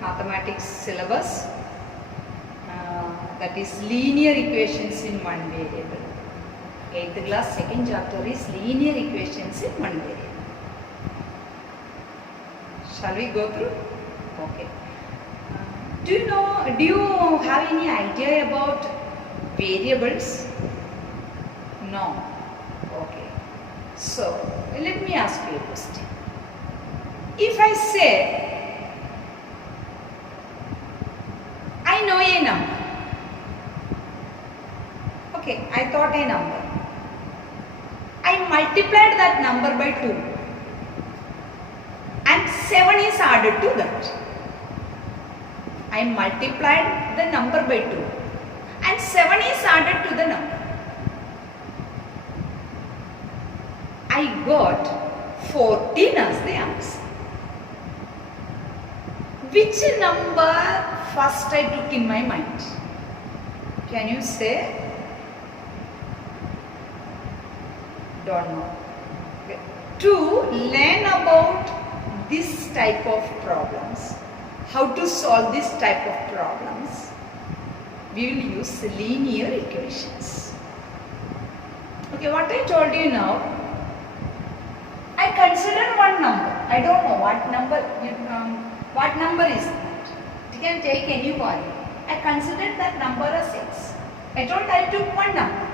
mathematics syllabus, that is linear equations in one variable. 8th class second chapter is linear equations in one variable. Shall we go through? Okay. Do you have any idea about variables? No. Okay. So let me ask you a question. If I say I know a number. Okay, I thought a number. I multiplied that number by 2 and 7 is added to that. I multiplied the number by 2 and 7 is added to the number. I got 14 as the answer. Which number first I took in my mind? Can you say? Don't know. Okay. To learn about this type of problems, how to solve this type of problems, we will use linear equations. Okay, what I told you now, I consider one number. I don't know what number is that. You can take any value. I considered that number as x. I told I took one number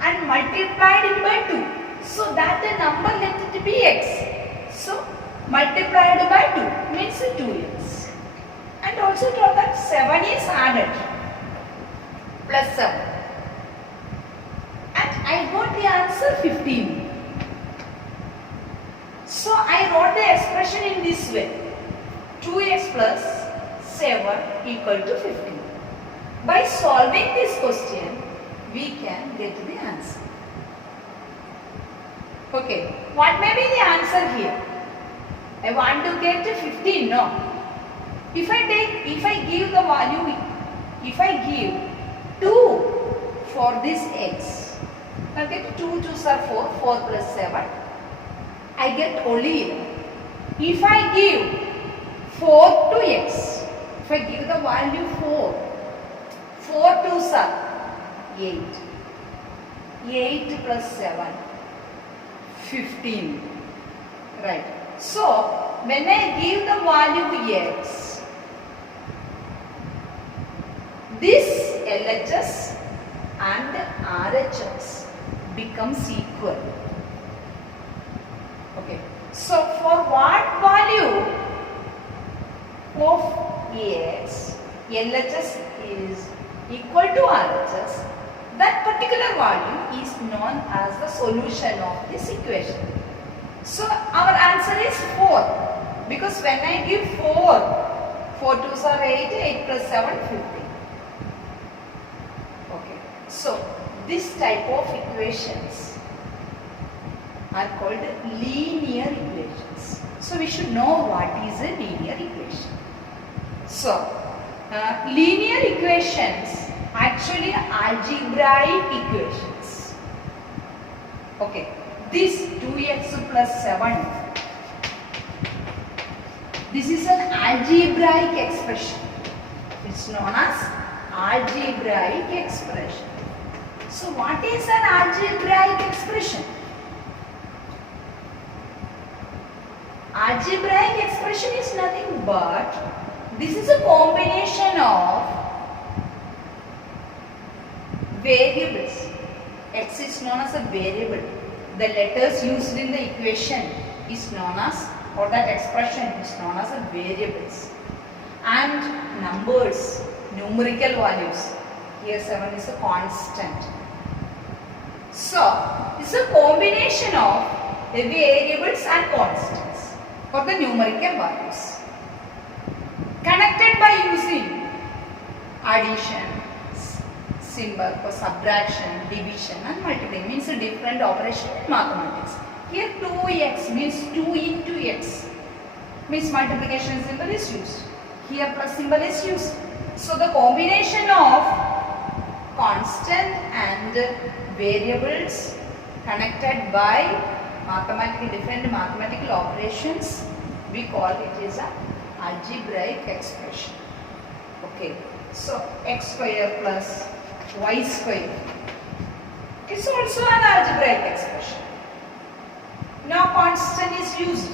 and multiplied it by 2. So that the number let it be x. So multiplied by 2 means 2x. And also told that 7 is added plus 7. And I got the answer 15. So I wrote the expression in this way. 2x plus 7 equal to 15. By solving this question, we can get the answer. Okay, what may be the answer here? I want to get 15, no. If I give the value, if I give 2 for this x, I get 2 2s are 4, 4 plus 7, I get only 11. If I give 4 to x, if I give the value 4 2s are 8, 8 plus 7, 15, right. So, when I give the value x, this LHS and RHS becomes equal. Okay. So, for what value of x, LHS is equal to RHS, that particular value is known as the solution of this equation. So our answer is 4, because when I give 4 2s are 8, 8 plus 7, 15. Okay. So this type of equations are called linear equations. So we should know what is a linear equation. So linear equations actually algebraic equations. Okay, this 2x plus 7, this is an algebraic expression. It's known as algebraic expression. So what is an algebraic expression? Algebraic expression is nothing but this is a combination of variables. X is known as a variable. The letters used in the equation is known as, or that expression is known as a variables. And numbers, numerical values. Here 7 is a constant. So, this is a combination of the variables and constants for the numerical values. Connected by using addition, symbol for subtraction, division and multiplying, means a different operation in mathematics. Here 2x means 2 into x, means multiplication symbol is used. Here plus symbol is used. So the combination of constant and variables connected by different mathematical operations, we call it as a algebraic expression. Okay, so x square plus y square is also an algebraic expression. No constant is used,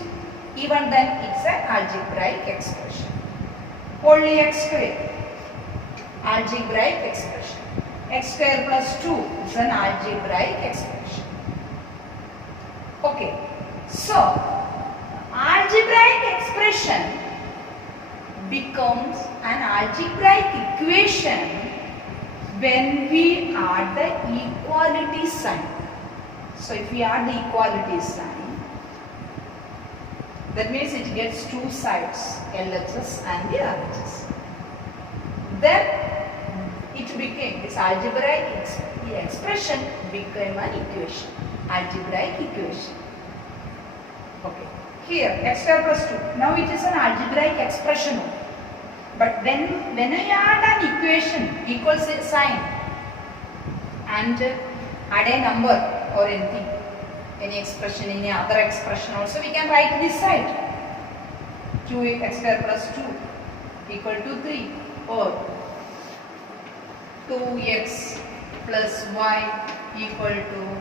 even then it's an algebraic expression. Only x square, algebraic expression. X square plus 2 is an algebraic expression. Okay, so algebraic expression becomes an algebraic equation when we add the equality sign. So if we add the equality sign, that means it gets two sides, LHS and the RHS. Then it became, this algebraic expression became an equation, algebraic equation. Okay, here x square plus 2, now it is an algebraic expression. But when you add an equation, equals sign and add a number or anything, any expression, any other expression also, we can write this side. 2x square plus 2 equal to 3, or 2x plus y equal to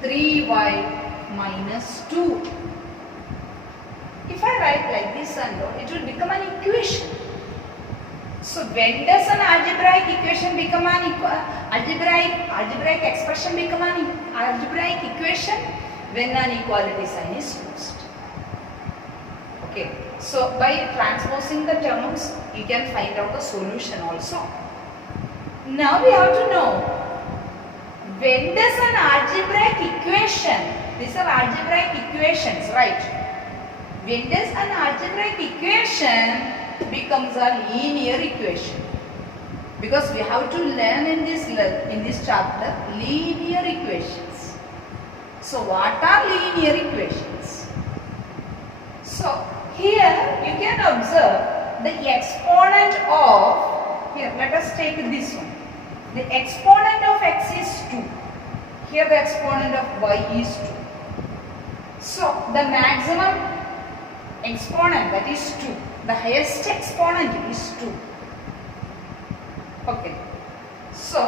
3y minus 2. If I write like this and it will become an equation. So when does an algebraic equation become an algebraic expression become an algebraic equation? When an equality sign is used. Okay, so by transposing the terms you can find out the solution also. Now we have to know, when does an algebraic equation, these are algebraic equations, right? When does an algebraic equation becomes a linear equation? Because we have to learn in this chapter linear equations. So what are linear equations? So here you can observe the exponent of, here let us take this one. The exponent of x is 2. Here the exponent of y is 2. So the maximum exponent, that is 2. The highest exponent is 2. Okay. So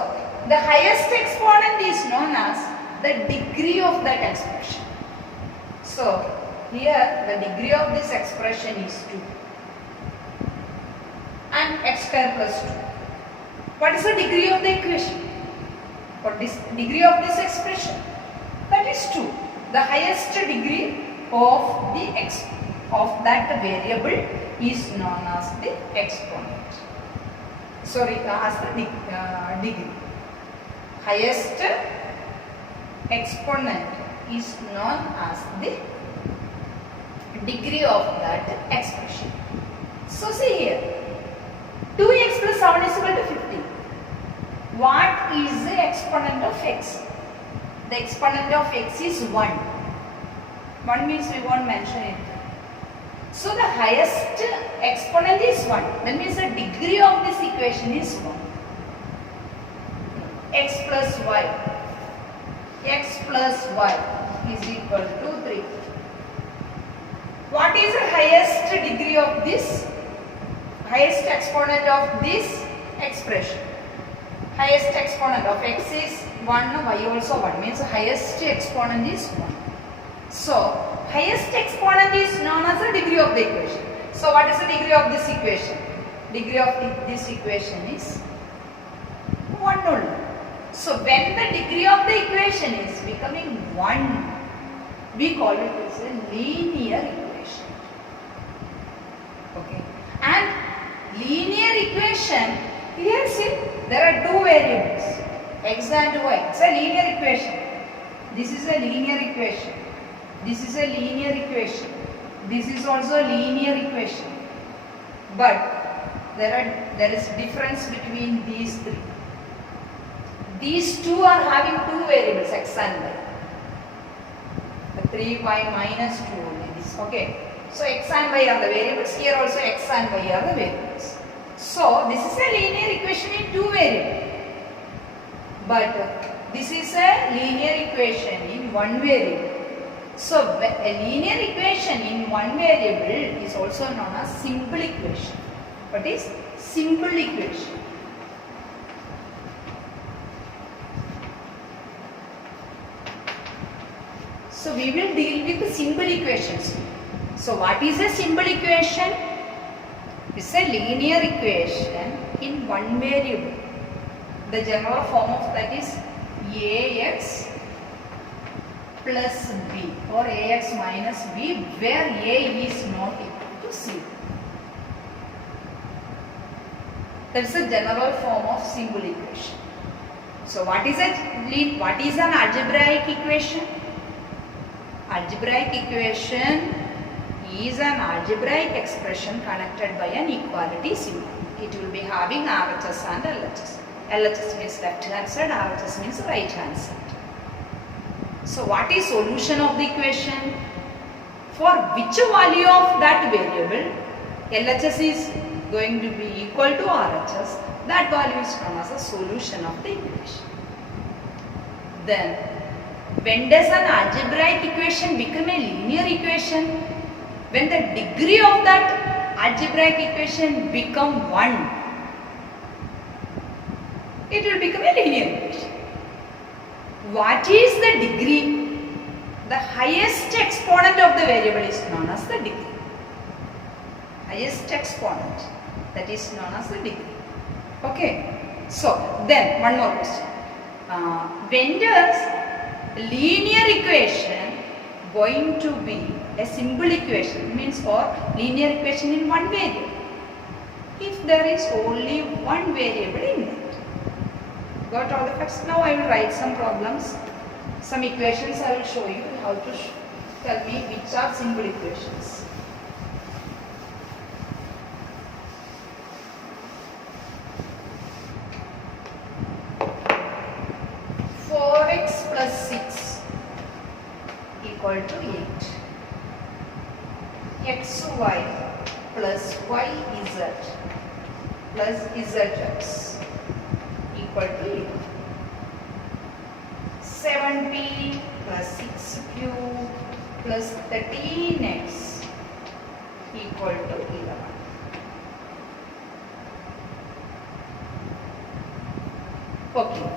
the highest exponent is known as the degree of that expression. So here the degree of this expression is 2. And x square plus 2. What is the degree of the equation? What is the degree of this expression? That is 2. The highest degree of that variable is known as the exponent. Sorry, as the degree. Highest exponent is known as the degree of that expression. So see here, 2x plus 7 is equal to 50. What is the exponent of x? The exponent of x is 1. 1 means we won't mention it. So the highest exponent is 1. That means the degree of this equation is 1. X plus y. X plus y is equal to 3. What is the highest degree of this? Highest exponent of this expression. Highest exponent of x is 1, y also 1. Means the highest exponent is 1. So highest exponent is known as the degree of the equation. So what is the degree of this equation? Degree of this equation is 1 only. So when the degree of the equation is becoming 1, we call it as a linear equation. Okay. And linear equation, here see, there are two variables, x and y. It's a linear equation. This is a linear equation. This is a linear equation. This is also a linear equation. But there is difference between these three. These two are having two variables, x and y. The 3y minus 2 only this. Okay. So x and y are the variables. Here also x and y are the variables. So this is a linear equation in two variables. But this is a linear equation in one variable. So a linear equation in one variable is also known as simple equation. What is simple equation? So we will deal with the simple equations. So what is a simple equation? It's a linear equation in one variable. The general form of that is ax plus b or ax minus b, where a is not equal to 0. That is the general form of simple equation. So what is an algebraic equation? Algebraic equation is an algebraic expression connected by an equality symbol. It will be having RHS and LHS. LHS means left hand side, RHS means right hand side. So what is solution of the equation? For which value of that variable LHS is going to be equal to RHS, that value is known as a solution of the equation. Then when does an algebraic equation become a linear equation? When the degree of that algebraic equation become 1, it will become a linear equation. What is the degree? The highest exponent of the variable is known as the degree. Highest exponent, that is known as the degree. Okay. So then one more question. When does linear equation going to be a simple equation, means or linear equation in one variable? If there is only one variable in that. Got all the facts? Now I will write some problems, some equations. I will show you how to tell me which are simple equations. X plus 6 equal to 8. Xy plus yz plus zx equal to 8. 7p plus 6q plus 13x equal to 11. Okay.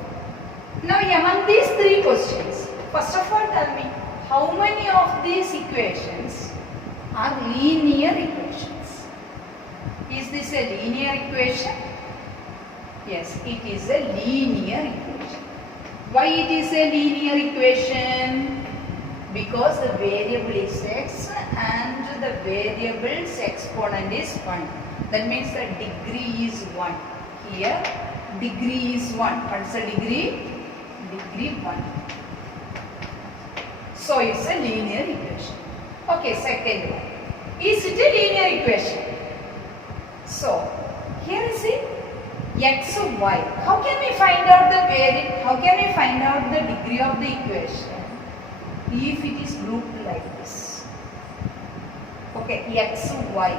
Now among these three questions, first of all tell me how many of these equations are linear equations? Is this a linear equation? Yes, it is a linear equation. Why it is a linear equation? Because the variable is x and the variable's exponent is 1. That means the degree is 1. Here degree is 1. What is the degree? Degree 1. So it's a linear equation. Okay, second one. Is it a linear equation? So here is it x, y. How can we find out the variable? How can we find out the degree of the equation if it is grouped like this? Okay, x, y.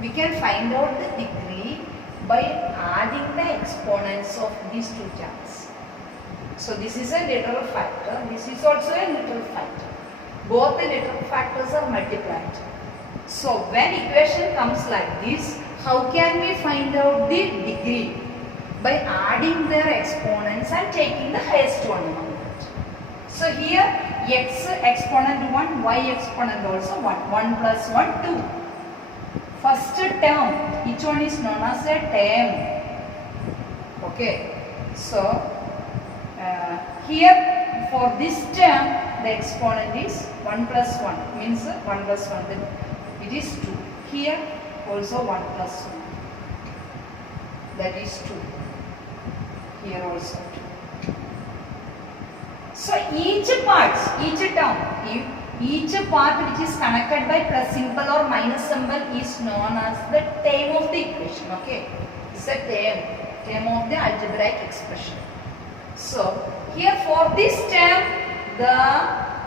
We can find out the degree by adding the exponents of these two terms. So this is a literal factor, this is also a literal factor. Both the literal factors are multiplied. So when equation comes like this, how can we find out the degree? By adding their exponents and taking the highest one among that. So here x exponent 1, y exponent also 1. 1 plus 1, 2. First term, each one is known as a term. Okay. So here for this term the exponent is 1 plus 1, means 1 plus 1, then it is 2. Here also 1 plus 1, that is 2. Here also 2. So each part, each term, each part which is connected by plus symbol or minus symbol is known as the term of the equation. Okay, it's a term of the algebraic expression. So here for this term the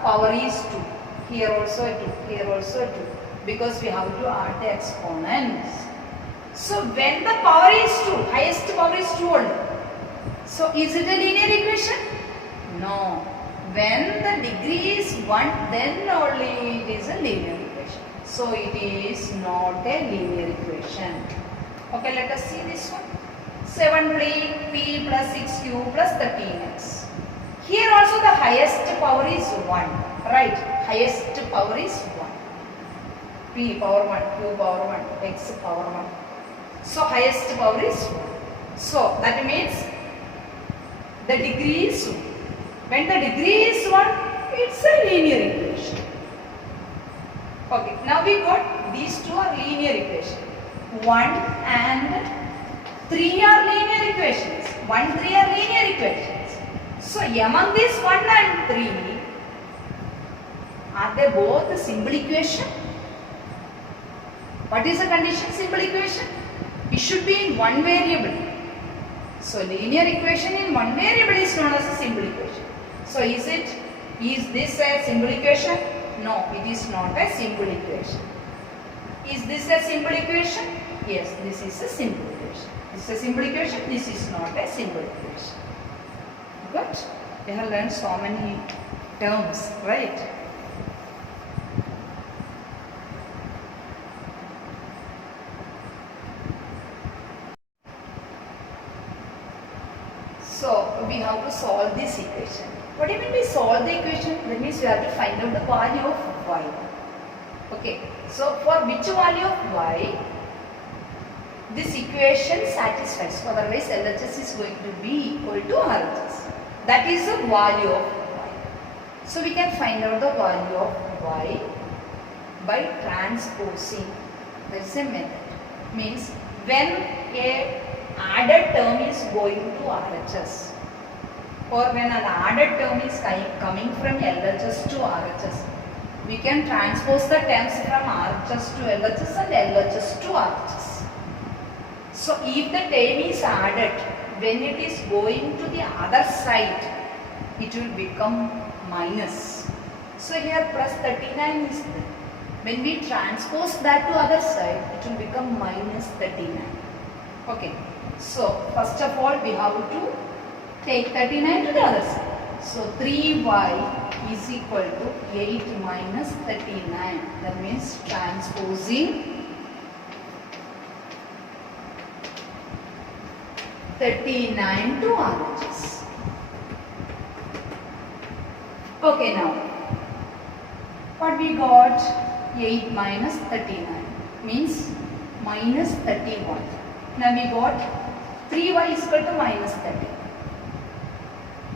power is 2. Here also 2. Here also 2. Because we have to add the exponents. So when the power is 2, highest power is 2 only. So is it a linear equation? No. When the degree is 1, then only it is a linear equation. So it is not a linear equation. Okay, let us see this one. 7p plus 6q plus 13x. Here also the highest power is 1. Right? Highest power is 1. P power 1, q power 1, x power 1. So highest power is 1. So that means the degree is 1. When the degree is 1, it's a linear equation. Okay, now we got these two are linear equations. 1 and 3 are linear equations. 1, 3 are linear equations. So among these 1 and 3, are they both a simple equation? What is the condition simple equation? It should be in one variable. So linear equation in one variable is known as a simple equation. So is this a simple equation? No, it is not a simple equation. Is this a simple equation? Yes, this is a simple equation. This is a simple equation. This is not a simple equation. Good? We have learned so many terms, right? So we have to solve this equation. What do you mean we solve the equation? That means we have to find out the value of y. Okay. So for which value of y this equation satisfies? Otherwise LHS is going to be equal to RHS. That is the value of y. So we can find out the value of y by transposing. That is a method. Means when a added term is going to RHS or when an added term is coming from LHS to RHS, we can transpose the terms from RHS to LHS and LHS to RHS. So if the term is added, when it is going to the other side, it will become minus. So here plus 39 is there. When we transpose that to other side, it will become minus 39. Okay. So first of all we have to take 39 to the other side. So 3y is equal to 8 minus 39. That means transposing 39 to RHS. Okay, now what we got? 8 minus 39 means minus 31. Now we got 3y is equal to minus 30.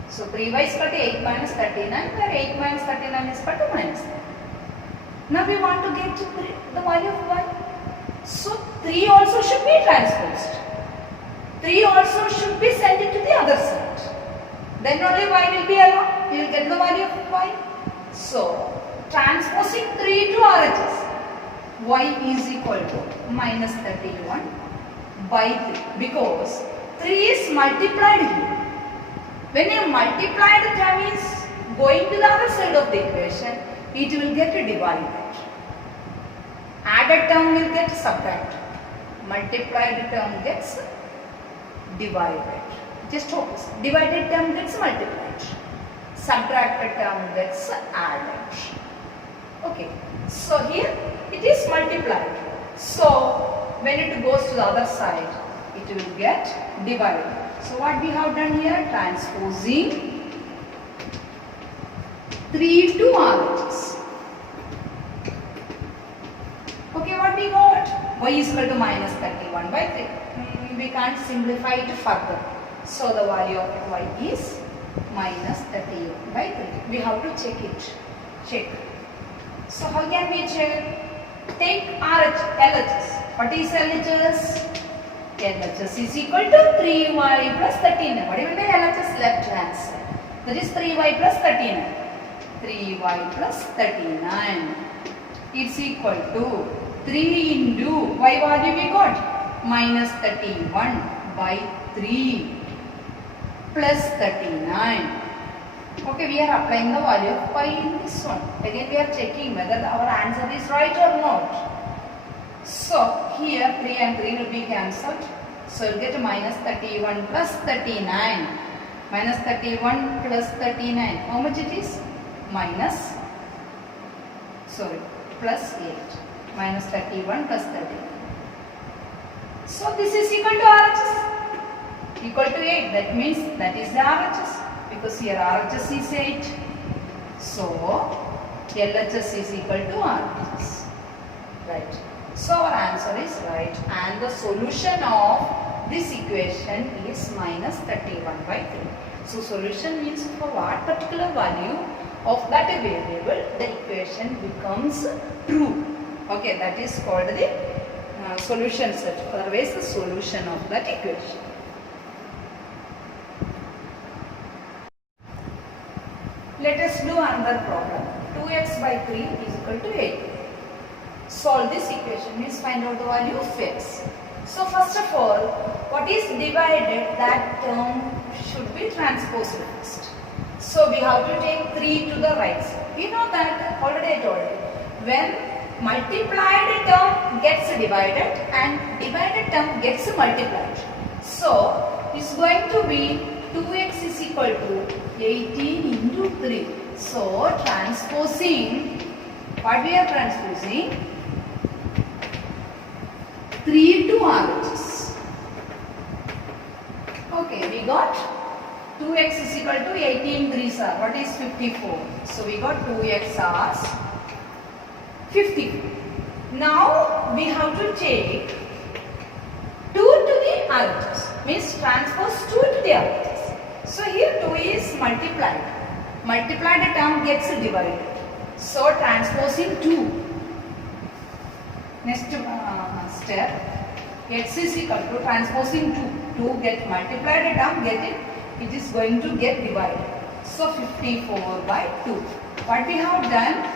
So 3y is equal to 8 minus 39, where 8 minus 39 is equal to minus 30. Now we want to get the value of y. So 3 also should be transposed. 3 also should be sent to the other side. Then only y will be alone. We will get the value of y. So transposing 3 to RHS, y is equal to minus 31 by 3 because 3 is multiplied here. When a multiplied term is going to the other side of the equation, it will get divided. Added term will get subtracted. Multiplied term gets divided. Just focus. Divided term gets multiplied. Subtracted term gets added. Okay. So here it is multiplied. So when it goes to the other side, it will get divided. So what we have done here? Transposing 3 to RHS. Okay, what we got? Y is equal to minus 31 by 3. We can't simplify it further. So the value of y is minus 31 by 3. We have to check it. Check. So how can we check? Take LHS. What is LHS? LHS is equal to 3y plus 39. What do you mean by LHS? Left hand side. That is 3y plus 39. 3y plus 39. It's equal to 3 into y value we got? Minus 31 by 3 plus 39. Okay, we are applying the value of pi in this one. Again we are checking whether our answer is right or not. So here 3 and 3 will be cancelled. So you get minus 31 plus 39 Minus 31 plus 39. How much it is? Plus 8. Minus 31 plus 39. So this is equal to RHS. Equal to 8. That means that is the RHS. Because here RHS is 8. So LHS is equal to RHS. Right. So our answer is right. And the solution of this equation is minus 31 by 3. So solution means for what particular value of that variable the equation becomes true. Okay, that is called the solution set. Otherwise the solution of that equation. Let us do another problem. 2x by 3 is equal to 8. Solve this equation means find out the value of x. So first of all, what is divided, that term should be transposed first. So we have to take 3 to the right side. We know that already I told you. When multiplied term gets divided and divided term gets multiplied. So it's going to be 2x is equal to 18 into 3. So transposing, what we are transposing? 3 to RHS. Okay, we got 2x is equal to 18 3s are. What is 54? So we got 2x as 54. Now we have to take 2 to the RHS. Means transpose 2 to the RHS. So here 2 is multiplied. Multiplied term gets divided. So transposing 2. Next step, x is equal to transposing 2. 2 get multiplied term it is going to get divided. So 54 by 2. What we have done?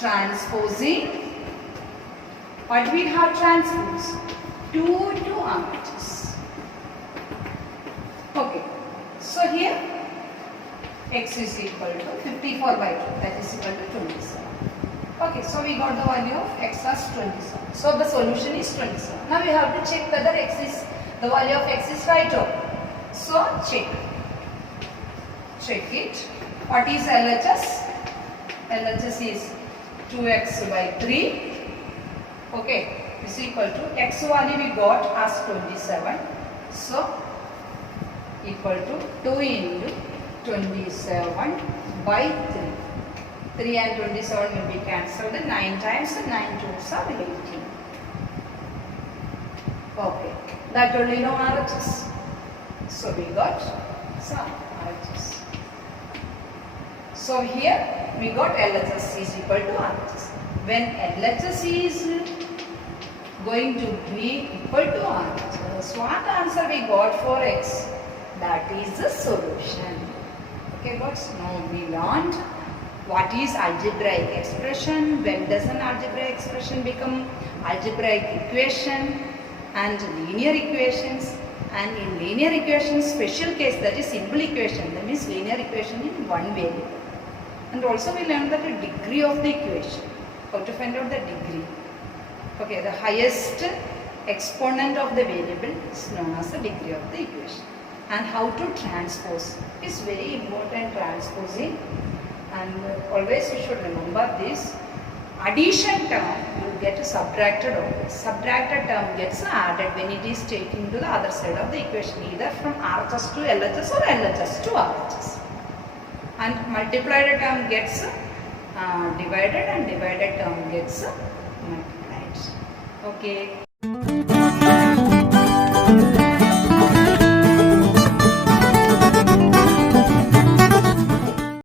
Transposing. What we have transposed? 2 to RHS. Okay. So here x is equal to 54 by 2. That is equal to 27. Okay, so we got the value of x as 27. So the solution is 27. Now we have to check whether the value of x is right or not. So check it. What is LHS? LHS is 2x by 3. Okay, is equal to x value we got as 27. So equal to 2 into 27 by 3. 3 and 27 will be cancelled. 9 times 9 2s are 18. Okay, that only know RHS. So we got some RHS. So here we got LHS is equal to RHS. When LHS is going to be equal to RHS, what answer we got for x? That is the solution. Okay, but now we learned what is algebraic expression, when does an algebraic expression become algebraic equation, and linear equations, and in linear equations special case, that is simple equation, that means linear equation in one variable. And also we learned that the degree of the equation, how to find out the degree. Okay, the highest exponent of the variable is known as the degree of the equation. And how to transpose is very important, transposing. And always you should remember this. Addition term will get subtracted always. Subtracted term gets added when it is taken to the other side of the equation, either from RHS to LHS or LHS to RHS. And multiplied term gets divided and divided term gets multiplied. Okay.